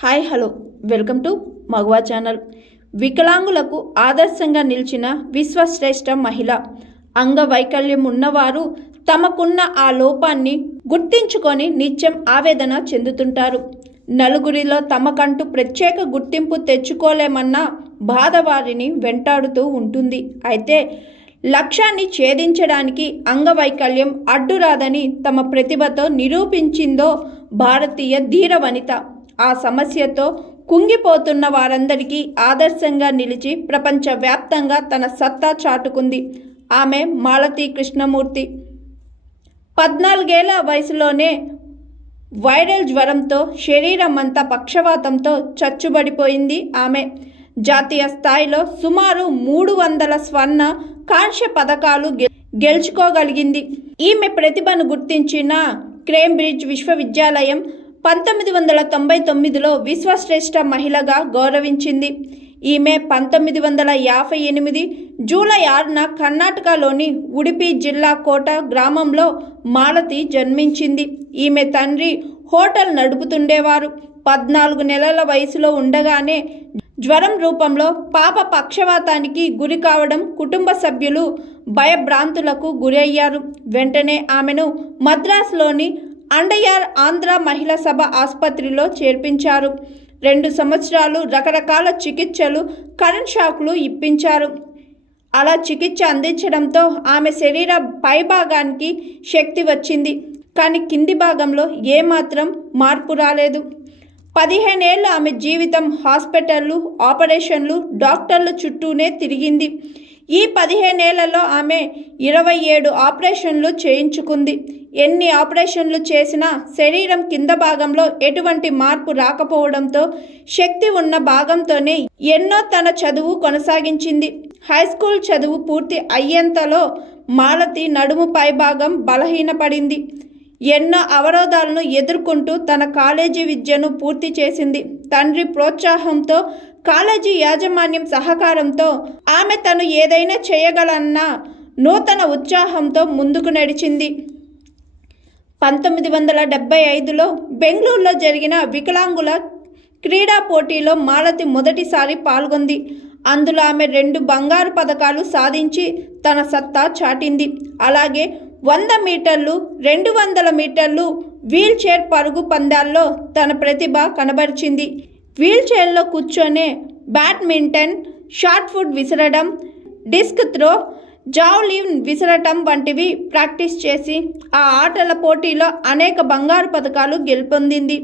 Hi hello. Welcome to మగవా channel. వికలాంగులకు ఆదర్శంగా నిలిచిన విశ్వశ్రేష్ఠ మహిళ అంగవైకల్యం ఉన్నవారు తమకున్న ఆ లోపాన్ని గుర్తించుకొని నిత్యం ఆవేదన చెందుతుంటారు. నలుగురిలో తమకంటూ ప్రత్యేక గుర్తింపు తెచ్చుకోలేమన్న బాధ వారిని వెంటాడుతూ ఉంటుంది. అయితే లక్ష్యాన్ని ఛేదించడానికి అంగవైకల్యం అడ్డురాదని తమ ప్రతిభతో నిరూపించిందో భారతీయ ధీర వనిత ఆ సమస్యతో కుంగిపోతున్న వారందరికీ ఆదర్శంగా నిలిచి ప్రపంచవ్యాప్తంగా తన సత్తా చాటుకుంది. ఆమె మాలతీ కృష్ణమూర్తి. పద్నాలుగేళ్ళ వయసులోనే వైరల్ జ్వరంతో శరీరం అంతా పక్షవాతంతో చచ్చుబడిపోయింది ఆమె. జాతీయ స్థాయిలో సుమారు మూడు వందల స్వర్ణ కాంస్య పథకాలు గె- గెలుచుకోగలిగింది. ఈమె ప్రతిభను గుర్తించిన కేంబ్రిడ్జ్ విశ్వవిద్యాలయం పంతొమ్మిది వందల తొంభై తొమ్మిదిలో విశ్వశ్రేష్ఠ మహిళగా గౌరవించింది. ఈమె పంతొమ్మిది వందల యాభై ఎనిమిది జూలై ఆరున కర్ణాటకలోని ఉడిపి జిల్లా కోట గ్రామంలో మాలతి జన్మించింది. ఈమె తండ్రి హోటల్ నడుపుతుండేవారు. పద్నాలుగు నెలల వయసులో ఉండగానే జ్వరం రూపంలో పాప పక్షవాతానికి గురి కావడం కుటుంబ సభ్యులు భయభ్రాంతులకు గురయ్యారు. వెంటనే ఆమెను మద్రాసులోని అండయార్ ఆంధ్ర మహిళా సభ ఆసుపత్రిలో చేర్పించారు. రెండు సంవత్సరాలు రకరకాల చికిత్సలు కరెంట్ షాక్లు ఇప్పించారు. అలా చికిత్స అందించడంతో ఆమె శరీర పైభాగానికి శక్తి వచ్చింది. కానీ కింది భాగంలో ఏమాత్రం మార్పు రాలేదు. పదిహేనేళ్ళు ఆమె జీవితం హాస్పిటళ్ళు ఆపరేషన్లు డాక్టర్ల చుట్టూనే తిరిగింది. ఈ పదిహేనేళ్ళలో ఆమె ఇరవై ఏడు ఆపరేషన్లు చేయించుకుంది. ఎన్ని ఆపరేషన్లు చేసినా శరీరం కింద భాగంలో ఎటువంటి మార్పు రాకపోవడంతో శక్తి ఉన్న భాగంతోనే ఎన్నో తన చదువు కొనసాగించింది. హై స్కూల్ చదువు పూర్తి అయ్యేంతలో మాలతి నడుము పైభాగం బలహీనపడింది. ఎన్నో అవరోధాలను ఎదుర్కొంటూ తన కాలేజీ విద్యను పూర్తి చేసింది. తండ్రి ప్రోత్సాహంతో కాలేజీ యాజమాన్యం సహకారంతో ఆమె తను ఏదైనా చేయగలన్న నూతన ఉత్సాహంతో ముందుకు నడిచింది. పంతొమ్మిది వందల డెబ్బై ఐదులో బెంగళూరులో జరిగిన వికలాంగుల క్రీడా పోటీలో మాలతి మొదటిసారి పాల్గొంది. అందులో ఆమె రెండు బంగారు పథకాలు సాధించి తన సత్తా చాటింది. అలాగే వంద మీటర్లు రెండు వందల మీటర్లు వీల్ చైర్ పరుగు పందాల్లో తన ప్రతిభ కనబరిచింది. వీల్ చైర్లో కూర్చొనే బ్యాడ్మింటన్ షార్ట్ ఫుట్ విసరడం డిస్క్ త్రో జావ్లిన్ విసరటం వంటివి ప్రాక్టీస్ చేసి ఆ ఆటల పోటీలో అనేక బంగారు పథకాలు గెలుపొందింది.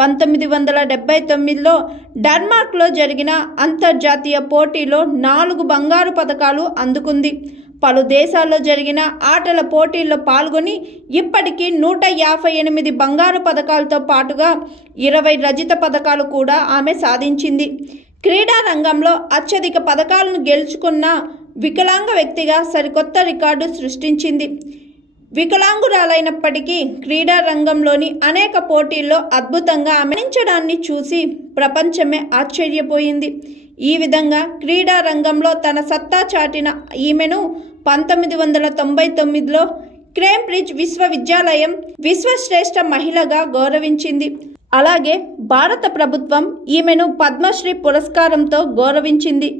పంతొమ్మిది వందల డెబ్బై తొమ్మిదిలో డెన్మార్క్లో జరిగిన అంతర్జాతీయ పోటీలో నాలుగు బంగారు పథకాలు అందుకుంది. పలు దేశాల్లో జరిగిన ఆటల పోటీల్లో పాల్గొని ఇప్పటికీ నూట యాభై ఎనిమిది బంగారు పథకాలతో పాటుగా ఇరవై రజిత పథకాలు కూడా ఆమె సాధించింది. క్రీడా రంగంలో అత్యధిక పథకాలను గెలుచుకున్న వికలాంగ వ్యక్తిగా సరికొత్త రికార్డు సృష్టించింది. వికలాంగురాలైనప్పటికీ క్రీడా రంగంలోని అనేక పోటీల్లో అద్భుతంగా అమరించడాన్ని చూసి ప్రపంచమే ఆశ్చర్యపోయింది. ఈ విధంగా క్రీడా రంగంలో తన సత్తా చాటిన ఈమెను పంతొమ్మిది వందల తొంభై తొమ్మిదిలో క్రేంబ్రిడ్జ్ విశ్వవిద్యాలయం విశ్వశ్రేష్ఠ మహిళగా గౌరవించింది. అలాగే భారత ప్రభుత్వం ఈమెను పద్మశ్రీ పురస్కారంతో గౌరవించింది.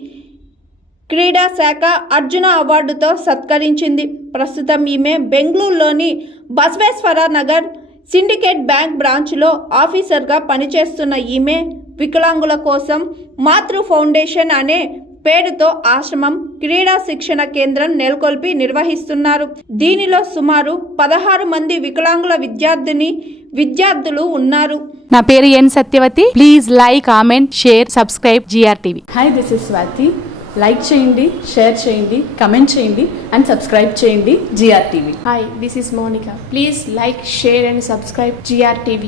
క్రీడా శాఖ అర్జున అవార్డుతో సత్కరించింది. ప్రస్తుతం ఈమె బెంగళూరులోని బసవేశ్వర నగర్ సిండికేట్ బ్యాంక్ బ్రాంచ్లో ఆఫీసర్గా పనిచేస్తున్న ఈమె వికలాంగుల కోసం మాతృ ఫౌండేషన్ అనే పేరుతో ఆశ్రమం క్రీడా శిక్షణ కేంద్రం నెలకొల్పి నిర్వహిస్తున్నారు. దీనిలో సుమారు పదహారు మంది వికలాంగుల విద్యార్థిని విద్యార్థులు ఉన్నారు. నా పేరు N Satyavathi. Please like comment share subscribe GR TV hi this is Swathi like చేయండి షేర్ చేయండి కమెంట్ చేయండి అండ్ సబ్స్క్రైబ్ చేయండి GR TV Hi, this is Monica. Please like, share, and subscribe GRTV.